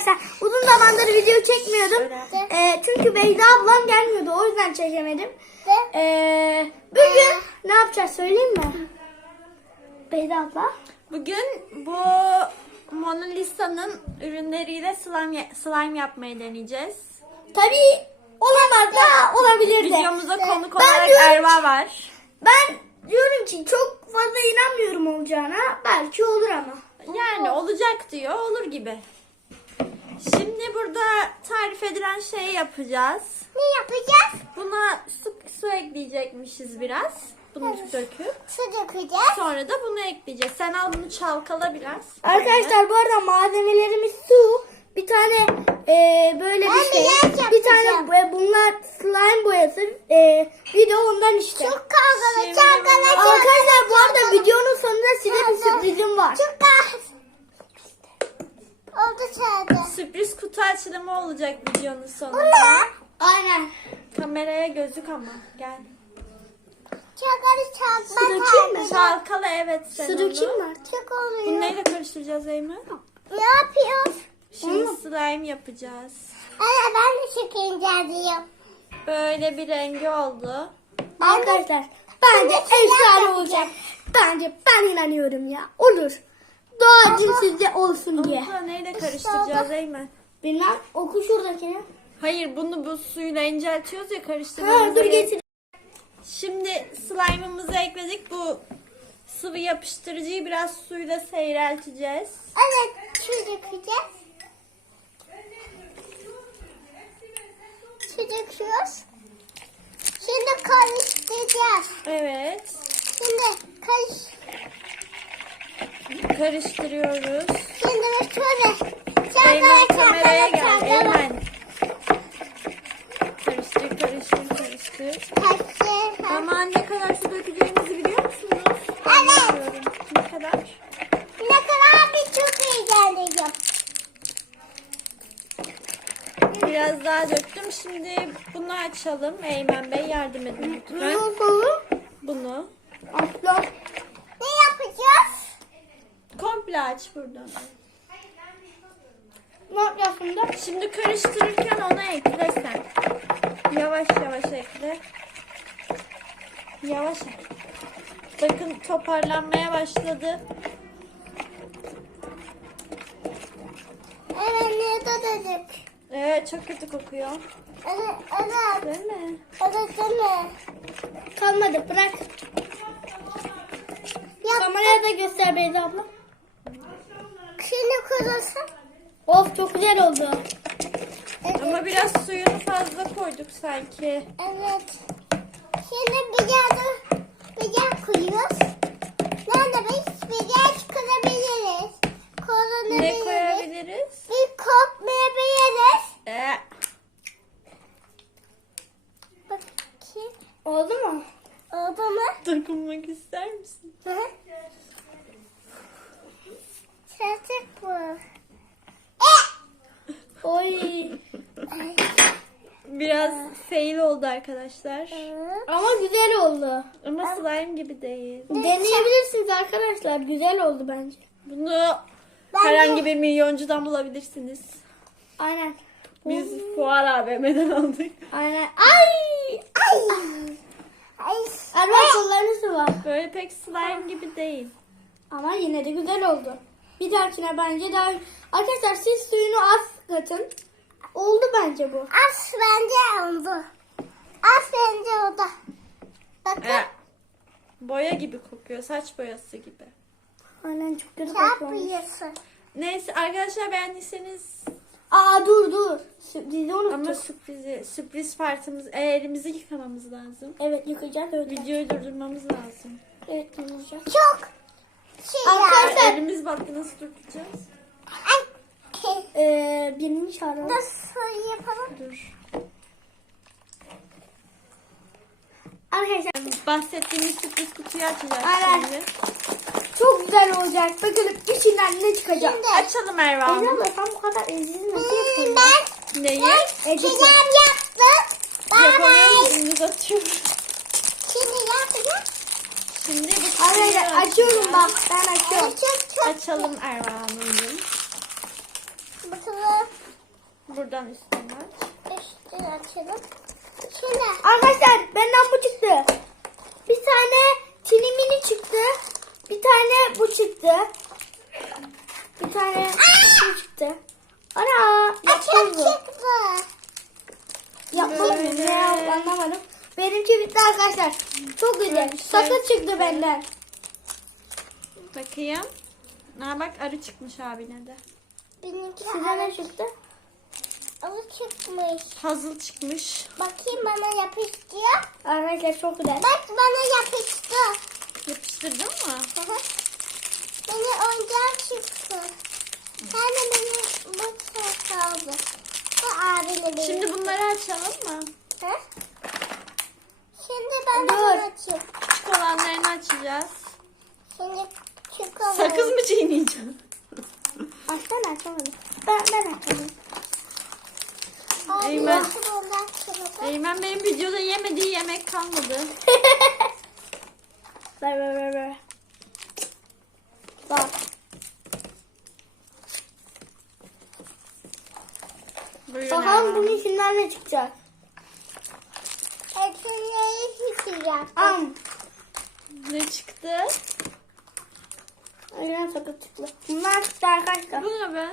arkadaşlar uzun zamandır video çekmiyordum. Çünkü Beyza ablam gelmiyordu. O yüzden çekemedim. Bugün ne yapacağız söyleyeyim mi? Beyza abla. Bugün bu Mona Lisa'nın ürünleriyle slime yapmayı deneyeceğiz. Tabii olamaz da olabilir de. Videomuza konuk olarak Erva var. Ben diyorum ki çok fazla inanmıyorum olacağına. Belki olur ama. Yani olacak diyor, olur gibi. Şimdi burada tarif edilen şeyi yapacağız. Ne yapacağız? Buna su ekleyecekmişiz biraz. Bunu döküp. Su dökeceğiz. Sonra da bunu ekleyeceğiz. Sen al bunu çalkala biraz. Arkadaşlar bu arada malzemelerimiz su. Bir tane böyle bir şey. Bir tane bunlar slime boyası. Bir de ondan işte. Çok kavgalı çalkala. Arkadaşlar bu arada videonun sonunda size bir sürprizim var. Çok oldu çağırdı. Sürpriz kutu açılımı olacak videonun sonunda. Aynen. Kameraya gözük ama. Gel. Su dökeyim mi? Çalkala evet sen Su onu. dökeyim mi? Çok oluyor. Bunu neyle karıştıracağız Eymen? Ne yapıyoruz? Şimdi slime yapacağız. Anne ben de çekeceğim diyorum. Böyle bir rengi oldu. Arkadaşlar bence efsane olacak. Bence ben inanıyorum ya. Olur. Doğacım sizde olsun diye. Bunu neyle karıştıracağız Eymen? Bilmem oku şuradakini. Hayır bunu bu suyla inceltiyoruz ya Ha, karıştırmamıza. dur getir. Şimdi slime'ımızı ekledik. Bu sıvı yapıştırıcıyı biraz suyla seyrelteceğiz. Evet şu dökeceğiz. Şu döküyoruz. Şimdi karıştıracağız. Evet. Şimdi Karıştırıyoruz. Şimdi de şöyle. Eymen kameraya gel. Eymen. Karıştır. Ama ne kadar su dökeceğimizi biliyor musunuz? Evet. Bilmiyorum. Ne kadar? Ne kadar bir çok heyecanlıyım. Biraz daha döktüm. Şimdi bunu açalım. Eymen Bey yardım edin lütfen. Bunu. Aslan. Ne yapacağız? Komple aç buradan. Ne yapıyorsun da? Şimdi karıştırırken ona ekle sen. Yavaş ekle. Yavaş. Bakın toparlanmaya başladı. Evet ne dedik? Evet çok kötü kokuyor. Evet. Değil mi? Evet değil mi? Kalmadı bırak. Kameraya da göster Beyza abla. Şimdi kurusun. Of çok güzel oldu. Ama biraz suyunu fazla koyduk sanki. Evet. Şimdi biber koyuyoruz. Nerede biz biber çıkarabiliriz. Ne koyabiliriz? Bir kopmayabiliriz. Bakayım. Oldu mu? Oldu mu? Dokunmak ister misin? Hı? Çatık bu. Oy. Biraz fail oldu arkadaşlar. Ama güzel oldu. Ama slime gibi değil. Deneyebilirsiniz arkadaşlar. Güzel oldu bence. Bunu herhangi bir milyoncudan bulabilirsiniz. Aynen. Biz Fuar AVM'den aldık. Aynen. Ay. Arma kollarınız var. Böyle pek slime gibi değil. Ama yine de güzel oldu. Bir dahakine bence daha... Arkadaşlar siz suyunu az katın. Oldu bence bu. Az bence oldu. Az bence oldu. Bakın. Boya gibi kokuyor. Saç boyası gibi. Aynen çok kötü kokuyor. Neyse arkadaşlar beğendiyseniz Aa dur. Sürprizi unuttuk. ama sürpriz partimiz elimizi yıkamamız lazım. Evet yıkayacağız öyle. Videoyu durdurmamız lazım. Evet yıkayacağız. Çok Arkadaşlar elimiz battı nasıl durduracağız? Birini çağıralım. Nasıl yapalım? Dur. Arkadaşlar Bahsettiğimiz sürpriz kutuyu açacağız Aynen. şimdi. çok güzel olacak. Bakalım içinden ne çıkacak. Açalım Erva Hanım. Beyza abla sen bu kadar ezilin nasıl yapıyorsun? Neyi? Çilem yaptım. Yapamıyoruz. Elimiz atıyor. Şimdi yapacağım. Şimdi bu kutuyu Arkadaşlar açıyorum bak. Ben açıyorum. Açalım Erva Hanım'cığım. Bakalım. Buradan üstüne aç. Üstünü açalım. Şöyle. Arkadaşlar benden bu çıktı. Bir tane tinimini çıktı. Bir tane bu çıktı. Bir tane bu çıktı. Ana Açık yapmadım. çıktı. Yapmadım. Böyle. Ne yaptım anlamadım. Benimki bitti arkadaşlar. Çok güzel. Böyle bir şey. Sakız çıktı benden. Bakayım. Ha bak arı çıkmış abine de. Benimki Size ne çıktı? arı çıkmış. Puzzle çıkmış. Bakayım bana yapıştı. Arkadaşlar çok güzel. Bak bana yapıştı. Yapıştırdın mı? Hı hı. Bana oyuncak çıktı. Sen de benim bu kaldı. Bu abinin benim. Şimdi bunları açalım mı? Hı? Şimdi ben Dur. bunu açayım. Küçük olanlarını açacağız. Şimdi çıkalım. Sakız mı çiğneyeceğim? Açsana açamadım. Ben açamadım. Eymen. Eymen. Eymen benim videoda yemediği yemek kalmadı. Ver. Bak. Buyurun Bakalım Erman. bunun içinden ne çıkacak. Ekmeği çıkacak. Am. Ne çıktı? Aynen sakız çıktı. Bunlar çıktı arkadaşlar. Bu ne be?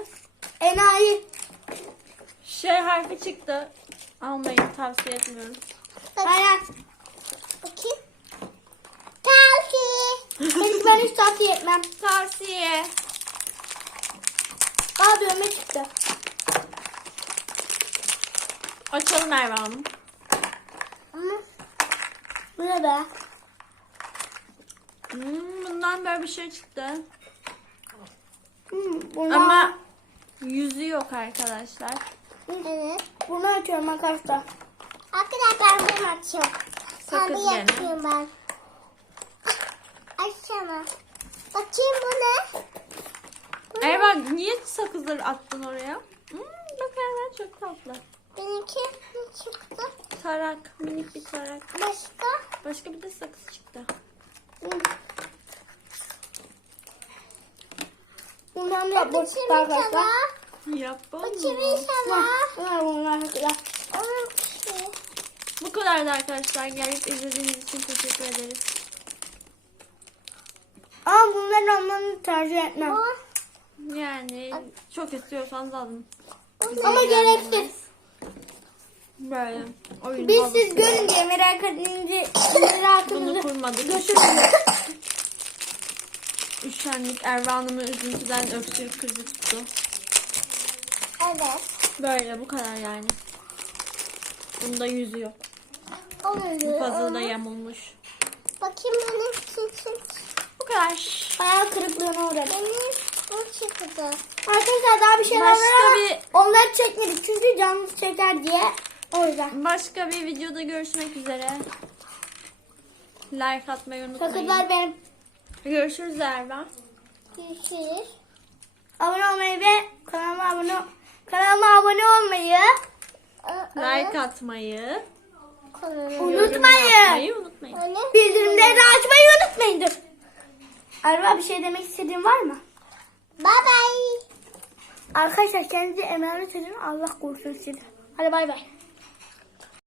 Enayi. Şey harfi çıktı. Almayı tavsiye etmiyorum. Aynen. Bakayım. Tavsiye. Ben hiç tavsiye etmem. Tavsiye. Aa dövme çıktı. Açalım Erva Hanım. Bu ne be? Bundan böyle bir şey çıktı. Bunu, Ama yüzü yok arkadaşlar. Evet. bunu açıyorum arkadaşlar. Arkadaşlar ben açıyorum. Sen Sakız de gene. yapıyorum ben. Açsana. Bakayım bu ne? Erva niye sakızları attın oraya? Bak Erva çok tatlı. Benimki ne çıktı? Tarak. Minik bir tarak. Başka? Başka bir de sakız çıktı. Bundan da bu Bakayım çıktı arkadaşlar. inşallah. Yapalım Bakayım mı? inşallah. Bunlar çok güzel. Onun kişi. Bu kadardı arkadaşlar. Gelip izlediğiniz için teşekkür ederiz. Ama bunların olmanı tercih etmem. Bu. Yani çok istiyorsanız alın. Ama gereksiz. Böyle oyun Biz havuzu. siz görün diye merak edince Bunu rahatınızı kurmadık. götürün. Üşendik. Erva Hanım'ın üzüntüden öksürük krizi tuttu. Evet. Böyle bu kadar yani. Bunda yüzü yok. Bu Oluyor. puzzle'da yamulmuş. Bakayım benim için. Bu kadar. Hayal kırıklığına uğradım. Benim bu çıktı. Arkadaşlar daha bir şeyler var Başka ama bir- onları çekmedik çünkü canımız çeker diye. O yüzden. Başka bir videoda görüşmek üzere. Like atmayı unutmayın. Sakızlar benim. Görüşürüz Erva. Görüşürüz. Abone olmayı ve kanalıma abone olmayı Like atmayı. Konunu. yorum unutmayın. yapmayı unutmayın. Öyle. Bildirimleri de açmayı unutmayın. Dur. Araba bir şey demek istediğin var mı? Bye bye. Arkadaşlar kendinize emanet edin. Allah korusun sizi. Hadi bay bay.